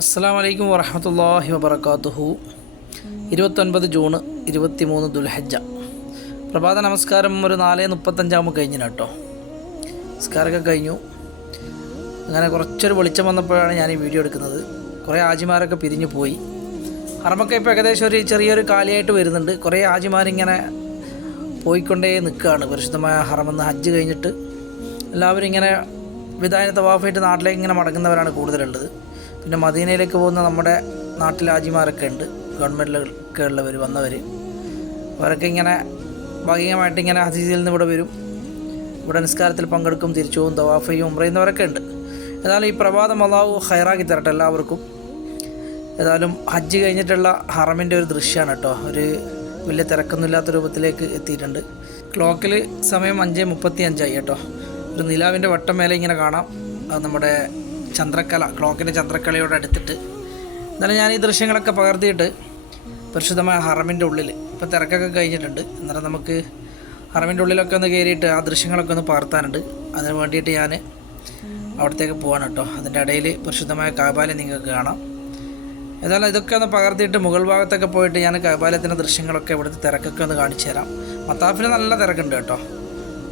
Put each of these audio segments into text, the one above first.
അസ്സാം വലൈക്കും വറഹമത്തല്ലാഹി വബർക്കാത്തുഹു ഇരുപത്തൊൻപത് ജൂൺ ഇരുപത്തി മൂന്ന് ദുൽഹജ്ജ. പ്രഭാത നമസ്കാരം ഒരു നാല് മുപ്പത്തഞ്ചാകുമ്പോൾ കഴിഞ്ഞിന് കേട്ടോ. നമസ്കാരമൊക്കെ കഴിഞ്ഞു. അങ്ങനെ കുറച്ചൊരു വെളിച്ചം വന്നപ്പോഴാണ് ഞാൻ ഈ വീഡിയോ എടുക്കുന്നത്. കുറേ ആജിമാരൊക്കെ പിരിഞ്ഞു പോയി. ഹറമൊക്കെ ഇപ്പോൾ ഏകദേശം ഒരു ചെറിയൊരു കാലിയായിട്ട് വരുന്നുണ്ട്. കുറേ ആജിമാരിങ്ങനെ പോയിക്കൊണ്ടേ നിൽക്കുകയാണ് പരിശുദ്ധമായ ഹറമെന്ന് ഹജ്ജ് കഴിഞ്ഞിട്ട്. എല്ലാവരും ഇങ്ങനെ വിധാന തവാഫായിട്ട് നാട്ടിലേക്ക് ഇങ്ങനെ മടങ്ങുന്നവരാണ് കൂടുതലുള്ളത്. പിന്നെ മദീനയിലേക്ക് പോകുന്ന നമ്മുടെ നാട്ടിലെ ആജിമാരൊക്കെ ഉണ്ട്. ഗവൺമെന്റിലൊക്കെ ഉള്ളവർ വന്നവർ അവരൊക്കെ ഇങ്ങനെ ഭാഗികമായിട്ട് ഇങ്ങനെ ഹസീസിൽ നിന്ന് ഇവിടെ വരും. ഇവിടെ നിസ്കാരത്തിൽ പങ്കെടുക്കും തിരിച്ചു പോകും ഉമ്രയുന്നവരൊക്കെ ഉണ്ട്. ഏതായാലും ഈ പ്രഭാതം അള്ളാഹു ഹൈറാക്കി തരട്ടെ എല്ലാവർക്കും. ഏതായാലും ഹജ്ജ് കഴിഞ്ഞിട്ടുള്ള ഹറമിന്റെ ഒരു ദൃശ്യമാണ് കേട്ടോ. ഒരു വലിയ തിരക്കൊന്നുമില്ലാത്ത രൂപത്തിലേക്ക് എത്തിയിട്ടുണ്ട്. ക്ലോക്കിൽ സമയം അഞ്ച് മുപ്പത്തി അഞ്ചായി കേട്ടോ. ഒരു നിലാവിന്റെ വട്ടം മേലെ ഇങ്ങനെ കാണാം. അത് നമ്മുടെ ചന്ദ്രക്കല ക്ലോക്കിന്റെ ചന്ദ്രക്കലയോട് അടുത്തിട്ട്. എന്നാലും ഞാൻ ഈ ദൃശ്യങ്ങളൊക്കെ പകർത്തിയിട്ട് പരിശുദ്ധമായ ഹറമിന്റെ ഉള്ളിൽ ഇപ്പോൾ തിരക്കൊക്കെ കഴിഞ്ഞിട്ടുണ്ട്. അന്നേരം നമുക്ക് ഹറമിന്റെ ഉള്ളിലൊക്കെ ഒന്ന് കയറിയിട്ട് ആ ദൃശ്യങ്ങളൊക്കെ ഒന്ന് പകർത്താനുണ്ട്. അതിന് വേണ്ടിയിട്ട് ഞാൻ അവിടത്തേക്ക് പോവാണ് കേട്ടോ. അതിന്റെ ഇടയിൽ പരിശുദ്ധമായ കാബാലം നിങ്ങൾക്ക് കാണാം. ഏതായാലും ഇതൊക്കെ ഒന്ന് പകർത്തിയിട്ട് മുകൾ ഭാഗത്തൊക്കെ പോയിട്ട് ഞാൻ കാബാലത്തിന്റെ ദൃശ്യങ്ങളൊക്കെ ഇവിടുത്തെ തിരക്കൊക്കെ ഒന്ന് കാണിച്ചു തരാം. മത്താഫിന് നല്ല തിരക്കുണ്ട് കേട്ടോ.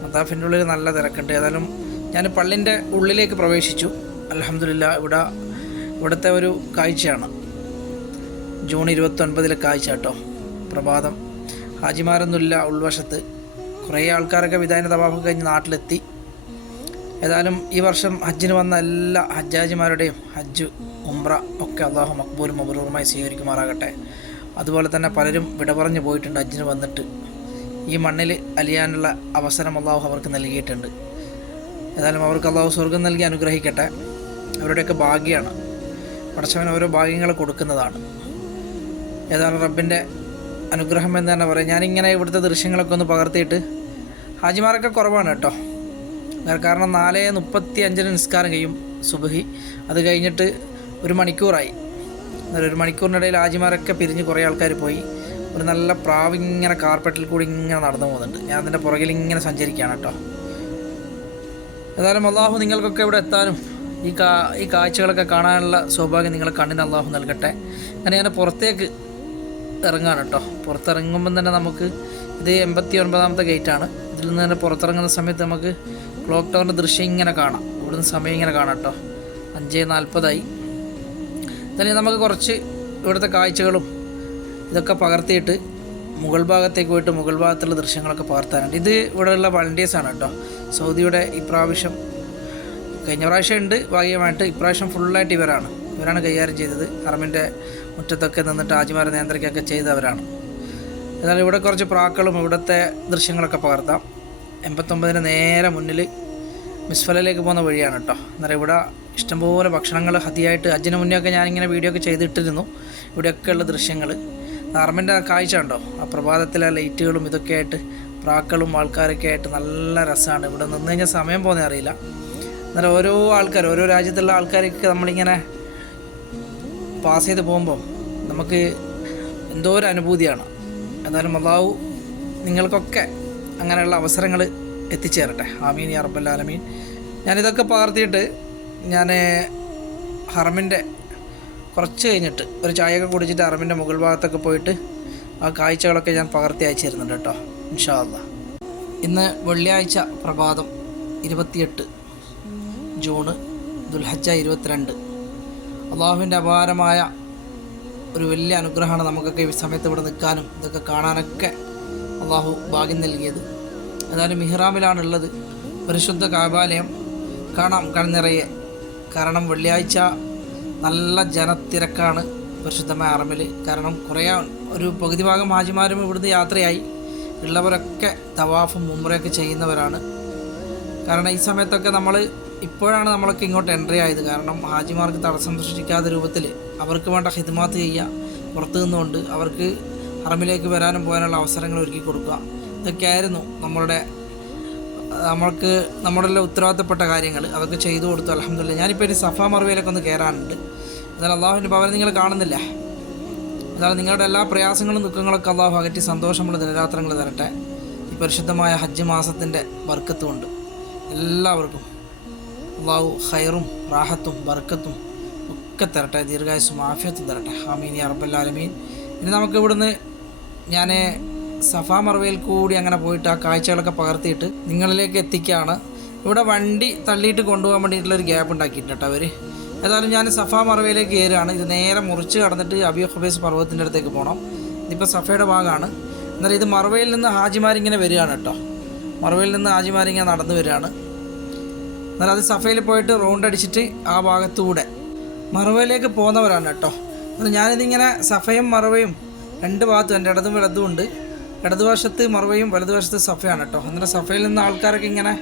മത്താഫിന്റെ ഉള്ളിൽ നല്ല തിരക്കുണ്ട്. ഏതായാലും ഞാൻ പള്ളിന്റെ ഉള്ളിലേക്ക് പ്രവേശിച്ചു. അലഹമില്ല ഇവിടെ ഇവിടുത്തെ ഒരു കാഴ്ചയാണ്. ജൂൺ ഇരുപത്തൊൻപതിലെ കാഴ്ച കേട്ടോ പ്രഭാതം. ഹാജിമാരൊന്നുമില്ല ഉൾവശത്ത്. കുറേ ആൾക്കാരൊക്കെ വിധാന തവാഫ് കഴിഞ്ഞ് നാട്ടിലെത്തി. ഏതായാലും ഈ വർഷം ഹജ്ജിന് വന്ന എല്ലാ ഹജ്ജാജിമാരുടെയും ഹജ്ജ് ഉംറ ഒക്കെ അള്ളാഹു മക്ബൂലും മബറൂറുമായി സ്വീകരിക്കുമാറാകട്ടെ. അതുപോലെ തന്നെ പലരും വിട പറഞ്ഞു പോയിട്ടുണ്ട് ഹജ്ജിന് വന്നിട്ട്. ഈ മണ്ണിൽ അലിയാനുള്ള അവസരം അള്ളാഹു അവർക്ക് നൽകിയിട്ടുണ്ട്. ഏതായാലും അവർക്ക് അള്ളാഹു സ്വർഗം നൽകി അനുഗ്രഹിക്കട്ടെ. അവരുടെയൊക്കെ ഭാഗ്യമാണ്. പടച്ചവൻ ഓരോ ഭാഗ്യങ്ങൾ കൊടുക്കുന്നതാണ്. ഏതാണ് റബ്ബിന്റെ അനുഗ്രഹം എന്ന് തന്നെ പറയാം. ഞാനിങ്ങനെ ഇവിടുത്തെ ദൃശ്യങ്ങളൊക്കെ ഒന്ന് പകർത്തിയിട്ട് ഹാജിമാരൊക്കെ കുറവാണ് കേട്ടോ. കാരണം നാല് മുപ്പത്തി അഞ്ചിന് നിസ്കാരം കഴിയും സുബഹി. അത് കഴിഞ്ഞിട്ട് ഒരു മണിക്കൂറായി. എന്നാൽ ഒരു മണിക്കൂറിനിടയിൽ ഹാജിമാരൊക്കെ പിരിഞ്ഞ് കുറേ ആൾക്കാർ പോയി. ഒരു നല്ല പ്രാവ് ഇങ്ങനെ കാർപ്പറ്റിൽ കൂടി ഇങ്ങനെ നടന്നു പോകുന്നുണ്ട്. ഞാൻ അതിന്റെ പുറകിൽ ഇങ്ങനെ സഞ്ചരിക്കുകയാണ് കേട്ടോ. ഏതായാലും അള്ളാഹു നിങ്ങൾക്കൊക്കെ ഇവിടെ എത്താനും ഈ കാ ഈ കാഴ്ചകളൊക്കെ കാണാനുള്ള സൗഭാഗ്യം നിങ്ങളെ കണ്ണിന് അള്ളാഹു നൽകട്ടെ. അങ്ങനെ ഞാൻ പുറത്തേക്ക് ഇറങ്ങാണ് കേട്ടോ. പുറത്തിറങ്ങുമ്പം തന്നെ നമുക്ക് ഇത് എൺപത്തി ഒൻപതാമത്തെ ഗേറ്റാണ് ഇതിൽ നിന്ന് തന്നെ പുറത്തിറങ്ങുന്ന സമയത്ത് നമുക്ക് ക്ലോക്ക് ടവറിന്റെ ദൃശ്യം ഇങ്ങനെ കാണാം. ഇവിടുന്ന് സമയം ഇങ്ങനെ കാണാം കേട്ടോ. അഞ്ച് നാൽപ്പതായി. തന്നെ നമുക്ക് കുറച്ച് ഇവിടുത്തെ കാഴ്ചകളും ഇതൊക്കെ പകർത്തിയിട്ട് മുഗൾ ഭാഗത്തേക്ക് പോയിട്ട് മുഗൾ ഭാഗത്തുള്ള ദൃശ്യങ്ങളൊക്കെ പകർത്താനുണ്ട്. ഇത് ഇവിടെയുള്ള വളണ്ടിയേഴ്സാണ് കേട്ടോ. സൗദിയുടെ ഇപ്രാവശ്യം കഴിഞ്ഞ പ്രാവശ്യം ഉണ്ട്. ഭാഗ്യമായിട്ട് ഇപ്രാവശ്യം ഫുള്ളായിട്ട് ഇവരാണ്. ഇവരാണ് കൈകാര്യം ചെയ്തത്. അറമിന്റെ മുറ്റത്തൊക്കെ നിന്നിട്ട് ആജിമാരെ നിയന്ത്രിക്കുകയൊക്കെ ചെയ്തവരാണ്. എന്നാൽ ഇവിടെ കുറച്ച് പ്രാക്കളും ഇവിടുത്തെ ദൃശ്യങ്ങളൊക്കെ പകർത്താം. എൺപത്തൊമ്പതിന് നേരെ മുന്നിൽ മിസ്ഫലയിലേക്ക് പോകുന്ന വഴിയാണ് കേട്ടോ. എന്നാൽ ഇവിടെ ഇഷ്ടംപോലെ ഭക്ഷണങ്ങൾ ഹതിയായിട്ട് അജിന് മുന്നേ ഒക്കെ ഞാനിങ്ങനെ വീഡിയോ ഒക്കെ ചെയ്തിട്ടിരുന്നു. ഇവിടെയൊക്കെ ഉള്ള ദൃശ്യങ്ങൾ അറമിന്റെ കാഴ്ച ഉണ്ടോ ആ പ്രഭാതത്തിലെ ലൈറ്റുകളും ഇതൊക്കെ ആയിട്ട് പ്രാക്കളും ആൾക്കാരൊക്കെ ആയിട്ട് നല്ല രസമാണ്. ഇവിടെ നിന്ന് കഴിഞ്ഞാൽ സമയം പോകുന്നേ അറിയില്ല. അന്നേരം ഓരോ ആൾക്കാർ ഓരോ രാജ്യത്തുള്ള ആൾക്കാരൊക്കെ നമ്മളിങ്ങനെ പാസ് ചെയ്ത് പോകുമ്പോൾ നമുക്ക് എന്തോ ഒരു അനുഭൂതിയാണ്. എന്നാലും അള്ളാഹു നിങ്ങൾക്കൊക്കെ അങ്ങനെയുള്ള അവസരങ്ങൾ എത്തിച്ചേരട്ടെ. ആമീൻ അറബല്ലാലമീൻ ഞാനിതൊക്കെ പകർത്തിയിട്ട് ഞാൻ ഹറമിന്റെ കുറച്ച് കഴിഞ്ഞിട്ട് ഒരു ചായയൊക്കെ കുടിച്ചിട്ട് ഹറമിന്റെ മുകൾ ഭാഗത്തൊക്കെ പോയിട്ട് ആ കാഴ്ചകളൊക്കെ ഞാൻ പകർത്തി അയച്ചു തരുന്നുണ്ട് കേട്ടോ ഇൻഷാ അല്ലാ ഇന്ന് വെള്ളിയാഴ്ച പ്രഭാതം ഇരുപത്തിയെട്ട് ജൂണ് ദുൽഹജ്ജ ഇരുപത്തിരണ്ട്. അള്ളാഹുവിന്റെ അപാരമായ ഒരു വലിയ അനുഗ്രഹമാണ് നമുക്കൊക്കെ ഈ സമയത്ത് ഇവിടെ നിൽക്കാനും ഇതൊക്കെ കാണാനൊക്കെ അള്ളാഹു ഭാഗ്യം നൽകിയത്. ഏതായാലും മിഹ്റാമിലാണ് ഉള്ളത് പരിശുദ്ധ കാബാലയം കാണാം കണ്ണിറയെ. കാരണം വെള്ളിയാഴ്ച നല്ല ജനത്തിരക്കാണ് പരിശുദ്ധമായ അറമിൽ കാരണം കുറേ ഒരു പകുതി ഭാഗം ഹാജിമാരും ഇവിടുന്ന് യാത്രയായി. ഉള്ളവരൊക്കെ തവാഫും മുമ്പറയൊക്കെ ചെയ്യുന്നവരാണ്. കാരണം ഈ സമയത്തൊക്കെ നമ്മൾ ഇപ്പോഴാണ് നമ്മളൊക്കെ ഇങ്ങോട്ട് എൻട്രി ആയത്. കാരണം ഹാജിമാർക്ക് തടസ്സം സൃഷ്ടിക്കാത്ത രൂപത്തിൽ അവർക്ക് വേണ്ട ഹിദ്മാത്ത് ചെയ്യുക പുറത്തു നിന്നുകൊണ്ട് അവർക്ക് ഹറമിലേക്ക് വരാനും പോകാനുള്ള അവസരങ്ങൾ ഒരുക്കി കൊടുക്കുക. ഇതൊക്കെയായിരുന്നു നമ്മളുടെ നമ്മൾക്ക് നമ്മുടെ ഉത്തരവാദിത്തപ്പെട്ട കാര്യങ്ങൾ. അതൊക്കെ ചെയ്തു കൊടുത്തു. അലഹമില്ല ഞാനിപ്പോൾ ഒരു സഫ മറുവയിലൊക്കെ ഒന്ന് കയറാനുണ്ട് എന്നാൽ അള്ളാഹുവിന്റെ ഭവനം നിങ്ങൾ കാണുന്നില്ല. എന്നാൽ നിങ്ങളുടെ എല്ലാ പ്രയാസങ്ങളും ദുഃഖങ്ങളൊക്കെ അള്ളാഹു അകറ്റി സന്തോഷമുള്ള ദിനരാത്രങ്ങൾ തരട്ടെ. ഈ പരിശുദ്ധമായ ഹജ്ജ് മാസത്തിന്റെ വർക്കത്തുകൊണ്ട് എല്ലാവർക്കും അള്ളാഹു ഖൈറും റാഹത്തും ബർക്കത്തും ഒക്കെ തരട്ടെ ദീർഘായുസും ആഫിയത്തും തരട്ടെ. ആമീൻ അറബല്ലാലമീൻ ഇനി നമുക്ക് ഇവിടുന്ന് ഞാൻ സഫ മറവയിൽ കൂടി അങ്ങനെ പോയിട്ട് ആ കാഴ്ചകളൊക്കെ പകർത്തിയിട്ട് നിങ്ങളിലേക്ക് എത്തിക്കുകയാണ് ഇവിടെ വണ്ടി തള്ളിയിട്ട് കൊണ്ടുപോകാൻ വേണ്ടിയിട്ടുള്ള ഒരു ഗ്യാപ്പ് ഉണ്ടാക്കിയിട്ടുണ്ട് അവർ ഏതായാലും ഞാൻ സഫ മറവയിലേക്ക് കയറുകയാണ്. ഇത് നേരെ മുറിച്ച് കടന്നിട്ട് അബി ഹുബൈസ് പർവതത്തിന്റെ അടുത്തേക്ക് പോകണം. ഇതിപ്പോൾ സഫയുടെ ഭാഗമാണ്. എന്നാലും ഇത് മറവയിൽ നിന്ന് ഹാജിമാരിങ്ങനെ വരികയാണ് കേട്ടോ. മറവയിൽ നിന്ന് ഹാജിമാരിങ്ങനെ നടന്നു വരികയാണ്. എന്നാൽ അത് സഫയിൽ പോയിട്ട് റൗണ്ട് അടിച്ചിട്ട് ആ ഭാഗത്തൂടെ. മറവയിലേക്ക് പോകുന്നവരാണ് കേട്ടോ. എന്നാൽ ഞാനിതിങ്ങനെ സഫയും മറവയും രണ്ട് ഭാഗത്തും എന്റെ ഇടതും വലതും ഉണ്ട്. ഇടതുവശത്ത് മറവയും വലതുവശത്ത് സഫയാണ് കേട്ടോ. എന്നിട്ട് സഫയിൽ നിന്ന് ആൾക്കാരൊക്കെ ഇങ്ങനെ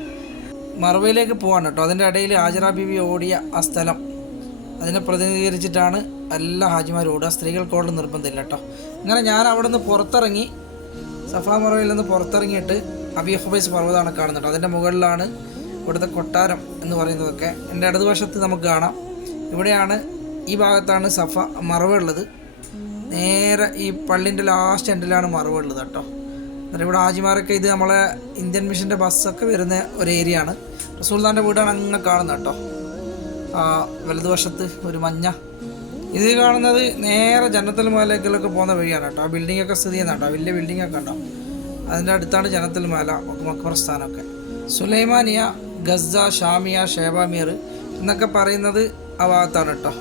മറവയിലേക്ക് പോവാണ് കേട്ടോ. അതിന്റെ ഇടയിൽ ഹാജറ ബീവി ഓടിയ ആ സ്ഥലം. അതിനെ പ്രതിനിധീകരിച്ചിട്ടാണ് എല്ലാ ഹാജിമാരും ഓടുക. സ്ത്രീകൾക്ക് നിർബന്ധമില്ല കേട്ടോ. അങ്ങനെ ഞാൻ അവിടെ നിന്ന് പുറത്തിറങ്ങി സഫാ മറവയിൽ നിന്ന് പുറത്തിറങ്ങിയിട്ട് ഹുബൈസ് പർവതമാണ് കാണുന്നത് അതിന്റെ മുകളിലാണ് ഇവിടുത്തെ കൊട്ടാരം എന്ന് പറയുന്നതൊക്കെ എന്റെ ഇടതുവശത്ത് നമുക്ക് കാണാം. ഇവിടെയാണ് ഈ ഭാഗത്താണ് സഫ മറവുള്ളത്. നേരെ ഈ പള്ളിന്റെ ലാസ്റ്റ് എൻഡിലാണ് മറവുള്ളത് കേട്ടോ. എന്നിട്ട് ഇവിടെ ആജിമാരൊക്കെ ഇത് നമ്മളെ ഇന്ത്യൻ മിഷന്റെ ബസ്സൊക്കെ വരുന്ന ഒരു ഏരിയ ആണ്. റസൂൽദാന്റെ വീടാണ് അങ്ങനെ കാണുന്നത് കേട്ടോ. വലതുവശത്ത് ഒരു മഞ്ഞ. ഇത് കാണുന്നത് നേരെ ജനത്തൽ മലയിലേക്കൊക്കെ പോകുന്ന വഴിയാണ് കേട്ടോ. ആ ബിൽഡിംഗ് ഒക്കെ സ്ഥിതി ചെയ്യുന്ന കേട്ടോ. വലിയ ബിൽഡിംഗ് ഒക്കെ ഉണ്ടാവും അതിന്റെ അടുത്താണ് ജനത്തൽ മല മക്ബർ സ്ഥാനമൊക്കെ. സുലൈമാനിയ ഗസ ഷാമിയ ഷേബാമിയർ എന്നൊക്കെ പറയുന്നത് ആ ഭാഗത്താണ് കേട്ടോ.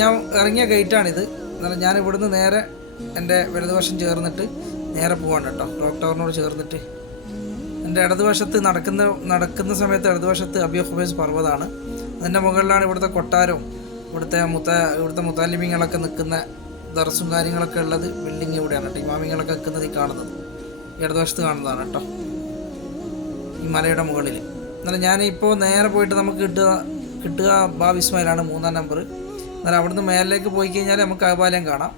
ഞാൻ ഇറങ്ങിയ ഗേറ്റാണിത്. എന്നാലും ഞാൻ ഇവിടുന്ന് നേരെ എന്റെ വലതുവശം ചേർന്നിട്ട് നേരെ പോവാണ് കേട്ടോ. ഡോക്ടറിനോട് ചേർന്നിട്ട്. എന്റെ ഇടതുവശത്ത് നടക്കുന്ന നടക്കുന്ന സമയത്ത് ഇടതുവശത്ത് അബിയ ഹുബൈസ് പർവതമാണ് അതിന്റെ മുകളിലാണ് ഇവിടുത്തെ കൊട്ടാരവും ഇവിടുത്തെ മുത്ത ഇവിടുത്തെ മുത്താലിമിങ്ങളൊക്കെ നിൽക്കുന്ന ദർസും കാര്യങ്ങളൊക്കെ ഉള്ളത് ബിൽഡിങ് ഇവിടെയാണ് കേട്ടോ. ഇമാമിങ്ങളൊക്കെ നിൽക്കുന്നത് ഈ കാണുന്നത്. ഇടതുവശത്ത് കാണുന്നതാണ് കേട്ടോ. ഈ മലയുടെ മുകളിൽ എന്നാലും ഞാൻ ഇപ്പോൾ നേരെ പോയിട്ട് നമുക്ക് കിട്ടുക കിട്ടുക ബാബ് ഇസ്മായിലാണ് മൂന്നാം നമ്പർ എന്നാൽ അവിടുന്ന് മേലിലേക്ക് പോയി കഴിഞ്ഞാൽ നമുക്ക് അകപാലയം കാണാം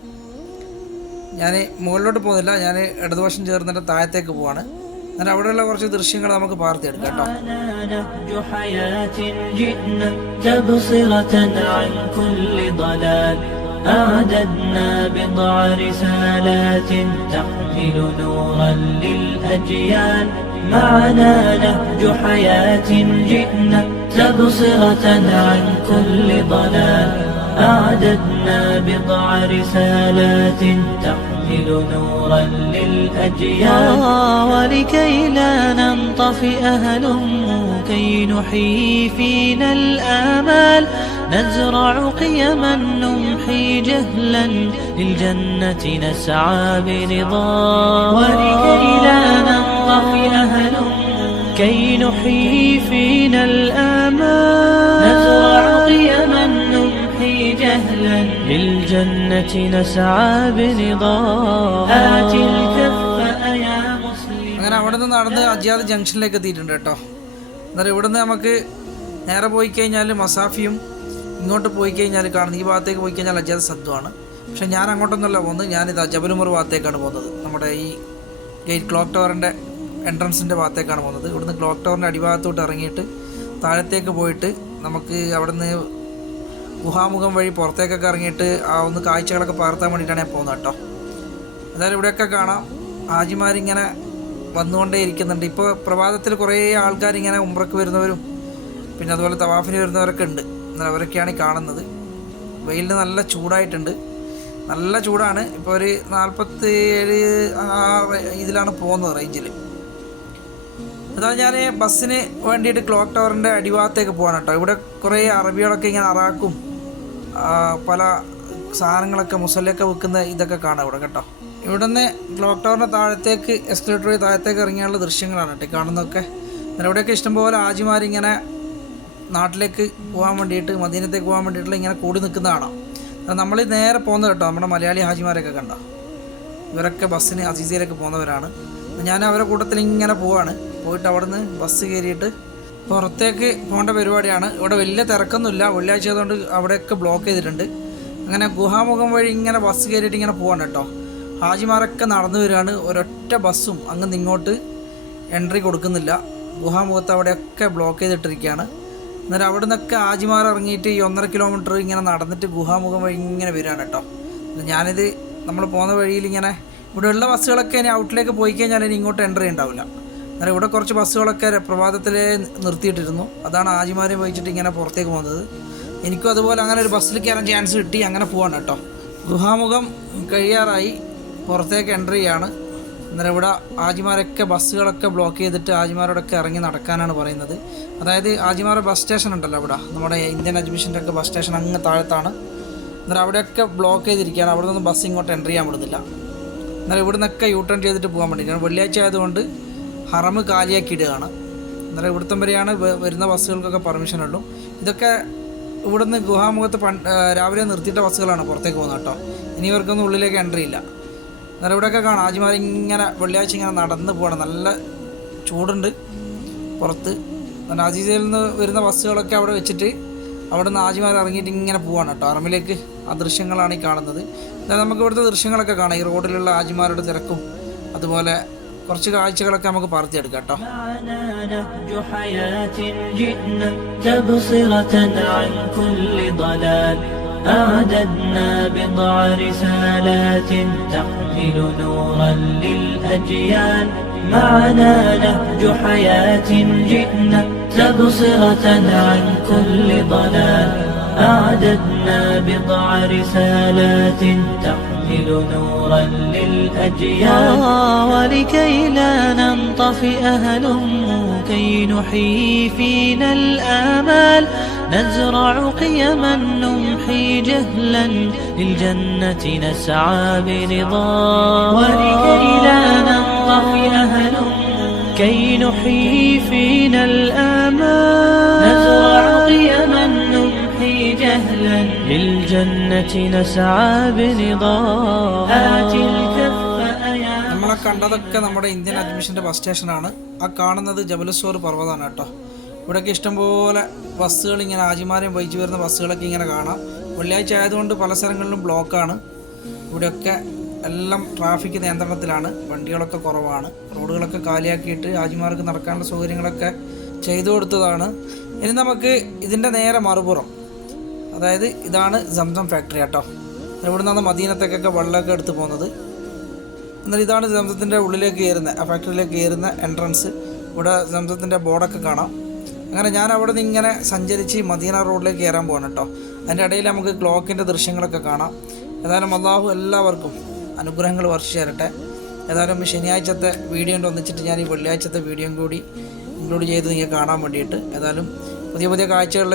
ഞാൻ മുകളിലോട്ട് പോകുന്നില്ല ഞാൻ ഇടതുവശം ചേർന്നിട്ട് താഴത്തേക്ക് പോവാണ് എന്നാൽ അവിടെയുള്ള കുറച്ച് ദൃശ്യങ്ങൾ നമുക്ക് പാർത്തിയെടുക്കാം കേട്ടോ نهج حياة جئنا تبصرة عن كل ضلال أعددنا بضع رسالات تحمل نورا للأجيال معنا نهج حياة جئنا تبصرة عن كل ضلال. أعددنا بضع رسالات تحمل نورا للأجيال. ولكي لا ننطفئ هلموا كي نحيي فينا الآمال. نزرع قيما نمحي جهلا للجنة نسعى برضا. ولكي لا ننطفئ هلموا كي نحيي فينا الآمال نزرع قيما نمحي جهلا للجنة نسعى برضا آت الكف يا مسلم അങ്ങനെ അവിടെ നിന്ന് നടന്ന് അജിയാദ് ജംഗ്ഷനിലേക്ക് എത്തിയിട്ടുണ്ട് കേട്ടോ എന്നാലും ഇവിടുന്ന് നമുക്ക് നേരെ പോയി കഴിഞ്ഞാൽ മസാഫിയും ഇങ്ങോട്ട് പോയി കഴിഞ്ഞാൽ കാണുന്നത് ഈ ഭാഗത്തേക്ക് പോയി കഴിഞ്ഞാൽ അജിയാദ് സദ്വാണ് പക്ഷെ ഞാൻ അങ്ങോട്ടൊന്നുമല്ല പോകുന്നത് ഞാനിത് ജബലുമർ ഭാഗത്തേക്കാണ് പോകുന്നത് നമ്മുടെ ഈ ഗേറ്റ് ക്ലോക്ക് ടവറിൻ്റെ എൻട്രൻസിന്റെ ഭാഗത്തേക്കാണ് പോകുന്നത്. ഇവിടുന്ന് ക്ലോക്ക് ടവറിന്റെ അടിഭാഗത്തോട്ട് ഇറങ്ങിയിട്ട് താഴത്തേക്ക് പോയിട്ട് നമുക്ക് അവിടുന്ന് ഗുഹാമുഖം വഴി പുറത്തേക്കൊക്കെ ഇറങ്ങിയിട്ട് ആ ഒന്ന് കാഴ്ചകളൊക്കെ പകർത്താൻ വേണ്ടിയിട്ടാണ് ഞാൻ പോകുന്നത് കേട്ടോ. എന്തായാലും ഇവിടെയൊക്കെ കാണാം. ഹാജിമാരിങ്ങനെ വന്നുകൊണ്ടേ ഇരിക്കുന്നുണ്ട്. ഇപ്പോൾ പ്രഭാതത്തിൽ കുറേ ആൾക്കാരിങ്ങനെ ഉമ്രക്ക് വരുന്നവരും പിന്നെ അതുപോലെ തവാഫിന് വരുന്നവരൊക്കെ ഉണ്ട്. എന്നാൽ അവരൊക്കെയാണ് കാണുന്നത്. വെയിലിന് നല്ല ചൂടായിട്ടുണ്ട്. നല്ല ചൂടാണ്. ഇപ്പോൾ ഒരു നാൽപ്പത്തി ഏഴ് ആ ഇതിലാണ് പോകുന്നത് റേഞ്ചിൽ അതാണ് ഞാൻ ബസ്സിന് വേണ്ടിയിട്ട് ക്ലോക്ക് ടവറിന്റെ അടിഭാഗത്തേക്ക് പോകാൻ കേട്ടോ. ഇവിടെ കുറേ അറബികളൊക്കെ ഇങ്ങനെ അറാക്കും പല സാധനങ്ങളൊക്കെ മുസലൊക്കെ വിൽക്കുന്ന ഇതൊക്കെ കാണാം ഇവിടെ കേട്ടോ. ഇവിടുന്ന് ക്ലോക്ക് ടവറിന്റെ താഴത്തേക്ക് എസ്കലേറ്റർ താഴത്തേക്ക് ഇറങ്ങിയുള്ള ദൃശ്യങ്ങളാണ് കേട്ടോ കാണുന്നതൊക്കെ. എന്നാൽ ഇവിടെയൊക്കെ ഇഷ്ടംപോലെ ആജിമാരിങ്ങനെ നാട്ടിലേക്ക് പോകാൻ വേണ്ടിയിട്ട് മദീനത്തേക്ക് പോകാൻ വേണ്ടിയിട്ടുള്ള ഇങ്ങനെ കൂടി നിൽക്കുന്ന കാണാം. നമ്മൾ നേരെ പോകുന്നത് കേട്ടോ നമ്മുടെ മലയാളി ഹാജിമാരൊക്കെ കണ്ടോ? ഇവരൊക്കെ ബസ്സിന് അസീസയിലേക്ക് പോകുന്നവരാണ്. ഞാൻ അവരുടെ കൂട്ടത്തിൽ ഇങ്ങനെ പോവാണ്. പോയിട്ട് അവിടുന്ന് ബസ് കയറിയിട്ട് പുറത്തേക്ക് പോകേണ്ട പരിപാടിയാണ്. ഇവിടെ വലിയ തിരക്കൊന്നുമില്ല. വെള്ളിയാഴ്ച ആയതുകൊണ്ട് അവിടെയൊക്കെ ബ്ലോക്ക് ചെയ്തിട്ടുണ്ട്. അങ്ങനെ ഗുഹാമുഖം വഴി ഇങ്ങനെ ബസ് കയറിയിട്ട് ഇങ്ങനെ പോകണം കേട്ടോ. ഹാജിമാരൊക്കെ നടന്നു വരികയാണ്. ഒരൊറ്റ ബസ്സും അങ്ങ് ഇങ്ങോട്ട് എൻട്രി കൊടുക്കുന്നില്ല. ഗുഹാമുഖത്ത് അവിടെയൊക്കെ ബ്ലോക്ക് ചെയ്തിട്ടിരിക്കുകയാണ്. എന്നിട്ട് അവിടെ നിന്നൊക്കെ ഹാജിമാർ ഇറങ്ങിയിട്ട് ഈ ഒന്നര കിലോമീറ്റർ ഇങ്ങനെ നടന്നിട്ട് ഗുഹാമുഖം വഴി ഇങ്ങനെ വരികയാണ് കേട്ടോ. ഞാനിത് നമ്മൾ പോകുന്ന വഴിയിൽ ഇങ്ങനെ ഇവിടെയുള്ള ബസ്സുകളൊക്കെ ഇനി ഔട്ടിലേക്ക് പോയി കഴിഞ്ഞാൽ ഇനി ഇങ്ങോട്ട് എൻട്രി ഉണ്ടാവില്ല. എന്നാൽ ഇവിടെ കുറച്ച് ബസ്സുകളൊക്കെ പ്രഭാതത്തിലെ നിർത്തിയിട്ടിരുന്നു. അതാണ് ആജിമാരെ വഹിച്ചിട്ട് ഇങ്ങനെ പുറത്തേക്ക് പോകുന്നത്. എനിക്കും അതുപോലെ അങ്ങനെ ഒരു ബസ്സിൽ കയറാൻ ചാൻസ് കിട്ടി അങ്ങനെ പോവാണ് കേട്ടോ. ഗുഹാമുഖം കഴിയാറായി പുറത്തേക്ക് എൻട്രി ചെയ്യാണ്. അന്നേരം ഇവിടെ ആജിമാരൊക്കെ ബസ്സുകളൊക്കെ ബ്ലോക്ക് ചെയ്തിട്ട് ആജിമാരോടൊക്കെ ഇറങ്ങി നടക്കാനാണ് പറയുന്നത്. അതായത് ആജിമാർ ബസ് സ്റ്റേഷൻ ഉണ്ടല്ലോ അവിടെ നമ്മുടെ ഇന്ത്യൻ അഡ്മിഷന്റെ ഒക്കെ ബസ് സ്റ്റേഷൻ അങ്ങ് താഴത്താണ്. അന്നേരം അവിടെയൊക്കെ ബ്ലോക്ക് ചെയ്തിരിക്കുകയാണ് അവിടെ നിന്ന് ബസ് ഇങ്ങോട്ട് എന്റർ ചെയ്യാൻ പറ്റുന്നില്ല അന്നേരം ഇവിടെ നിന്നൊക്കെ യൂ ടേൺ ചെയ്തിട്ട് പോകാൻ വേണ്ടിയിട്ടാണ് വെള്ളിയാഴ്ച ആയതുകൊണ്ട് ഹറമ് കാലിയാക്കിയിടുകയാണ്. അന്നേരം ഇവിടുത്തെ വരെയാണ് വരുന്ന ബസ്സുകൾക്കൊക്കെ പെർമിഷൻ ഉള്ളൂ. ഇതൊക്കെ ഇവിടുന്ന് ഗുഹാമുഖത്ത് പണ്ട് രാവിലെ നിർത്തിയിട്ട ബസ്സുകളാണ് പുറത്തേക്ക് പോകുന്നത് കേട്ടോ. ഇനി ഇവർക്കൊന്നും ഉള്ളിലേക്ക് എൻട്രി ഇല്ല. അന്നേരം ഇവിടെയൊക്കെ കാണാം. ആജിമാർ ഇങ്ങനെ വെള്ളിയാഴ്ച ഇങ്ങനെ നടന്ന് പോകണം നല്ല ചൂടുണ്ട് പുറത്ത്. അജീസയിൽ നിന്ന് വരുന്ന ബസ്സുകളൊക്കെ അവിടെ വെച്ചിട്ട് അവിടെ നിന്ന് ആജിമാർ ഇറങ്ങിയിട്ട് ഇങ്ങനെ പോവാണ് കേട്ടോ. അറമിലേക്ക് ആ ദൃശ്യങ്ങളാണ് ഈ കാണുന്നത്. എന്നാൽ നമുക്ക് ഇവിടുത്തെ ദൃശ്യങ്ങളൊക്കെ കാണാം. ഈ റോഡിലുള്ള ആജിമാരുടെ തിരക്കും അതുപോലെ കുറച്ച് കാഴ്ചകളൊക്കെ നമുക്ക് പറത്തിയെടുക്കാം കേട്ടോ معنا نهج حياة جئنا تبصرة عن كل ضلال أعددنا بضع رسالات تحمل نورا للأجيال معنا نهج حياة جئنا تبصرة عن كل ضلال أعددنا بضع رسالات تحمل نورا للأجيال. ولكي لا ننطفئ هلموا كي نحيي فينا الآمال. نزرع قيما نمحي جهلا للجنة نسعى برضا. ولكي لا ننطفئ هلموا كي نحيي فينا الآمال. نزرع قيما للجنة نسعى برضا آت الكف أيا നമ്മളെ കണ്ടതൊക്കെ നമ്മുടെ ഇന്ത്യൻ അഡ്മിഷൻ്റെ ബസ് സ്റ്റേഷനാണ് ആ കാണുന്നത് ജബലസ്വർ പർവ്വതമാണ് കേട്ടോ ഇവിടെയൊക്കെ ഇഷ്ടംപോലെ ബസ്സുകൾ ഇങ്ങനെ ആജിമാരെയും വഹിച്ചു വരുന്ന ബസ്സുകളൊക്കെ ഇങ്ങനെ കാണാം വെള്ളിയാഴ്ച ആയതുകൊണ്ട് പല സ്ഥലങ്ങളിലും ബ്ലോക്കാണ് ഇവിടെയൊക്കെ എല്ലാം ട്രാഫിക് നിയന്ത്രണത്തിലാണ് വണ്ടികളൊക്കെ കുറവാണ് റോഡുകളൊക്കെ കാലിയാക്കിയിട്ട് ആജിമാർക്ക് നടക്കാനുള്ള സൗകര്യങ്ങളൊക്കെ ചെയ്തു കൊടുത്തതാണ് ഇനി നമുക്ക് ഇതിൻ്റെ നേരെ മറുപുറം അതായത് ഇതാണ് സംസം ഫാക്ടറി കേട്ടോ ഇവിടെ നിന്നാണ് മദീനത്തേക്കൊക്കെ വെള്ളമൊക്കെ എടുത്ത് പോകുന്നത്. എന്നാൽ ഇതാണ് സംസത്തിന്റെ ഉള്ളിലേക്ക് കയറുന്ന ആ ഫാക്ടറിയിലേക്ക് കയറുന്ന എൻട്രൻസ് ഇവിടെ സംസത്തിന്റെ ബോർഡൊക്കെ കാണാം. അങ്ങനെ ഞാൻ അവിടെ നിന്ന് ഇങ്ങനെ സഞ്ചരിച്ച് മദീന റോഡിലേക്ക് കയറാൻ പോകണം കേട്ടോ. അതിന്റെ ഇടയിൽ നമുക്ക് ക്ലോക്കിന്റെ ദൃശ്യങ്ങളൊക്കെ കാണാം. ഏതായാലും അള്ളാഹു എല്ലാവർക്കും അനുഗ്രഹങ്ങൾ വർഷിച്ചു തരട്ടെ ഏതായാലും ശനിയാഴ്ചത്തെ വീഡിയോ ഒന്നിച്ചിട്ട് ഞാൻ ഈ വെള്ളിയാഴ്ചത്തെ വീഡിയോയും കൂടി ഇൻക്ലൂഡ് ചെയ്ത് നിങ്ങൾക്ക് കാണാൻ വേണ്ടിയിട്ട്. ഏതായാലും പുതിയ പുതിയ കാഴ്ചകൾ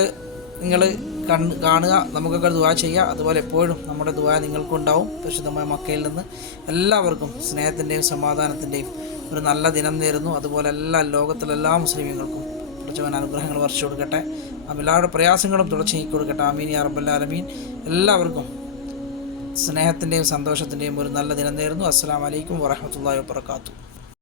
നിങ്ങൾ കണ്ട് കാണുക നമുക്കൊക്കെ ദുവാ ചെയ്യുക അതുപോലെ എപ്പോഴും നമ്മുടെ ദുവാ നിങ്ങൾക്കുണ്ടാവും പരിശുദ്ധമായ മക്കയിൽ നിന്ന്. എല്ലാവർക്കും സ്നേഹത്തിന്റെയും സമാധാനത്തിന്റെയും ഒരു നല്ല ദിനം നേരുന്നു. അതുപോലെ എല്ലാ ലോകത്തിലെ എല്ലാ മുസ്ലിമീങ്ങൾക്കും കുറച്ചവൻ അനുഗ്രഹങ്ങൾ വർഷിച്ചു കൊടുക്കട്ടെ. എല്ലാവരുടെ പ്രയാസങ്ങളും തുടച്ചു നീക്കി കൊടുക്കട്ടെ. ആമീൻ യാ റബ്ബല്ലാലമീൻ എല്ലാവർക്കും സ്നേഹത്തിന്റെയും സന്തോഷത്തിന്റെയും ഒരു നല്ല ദിനം നേരുന്നു. അസ്സാം വലൈക്കും വാഹമത്തല്ലാ വാത്തു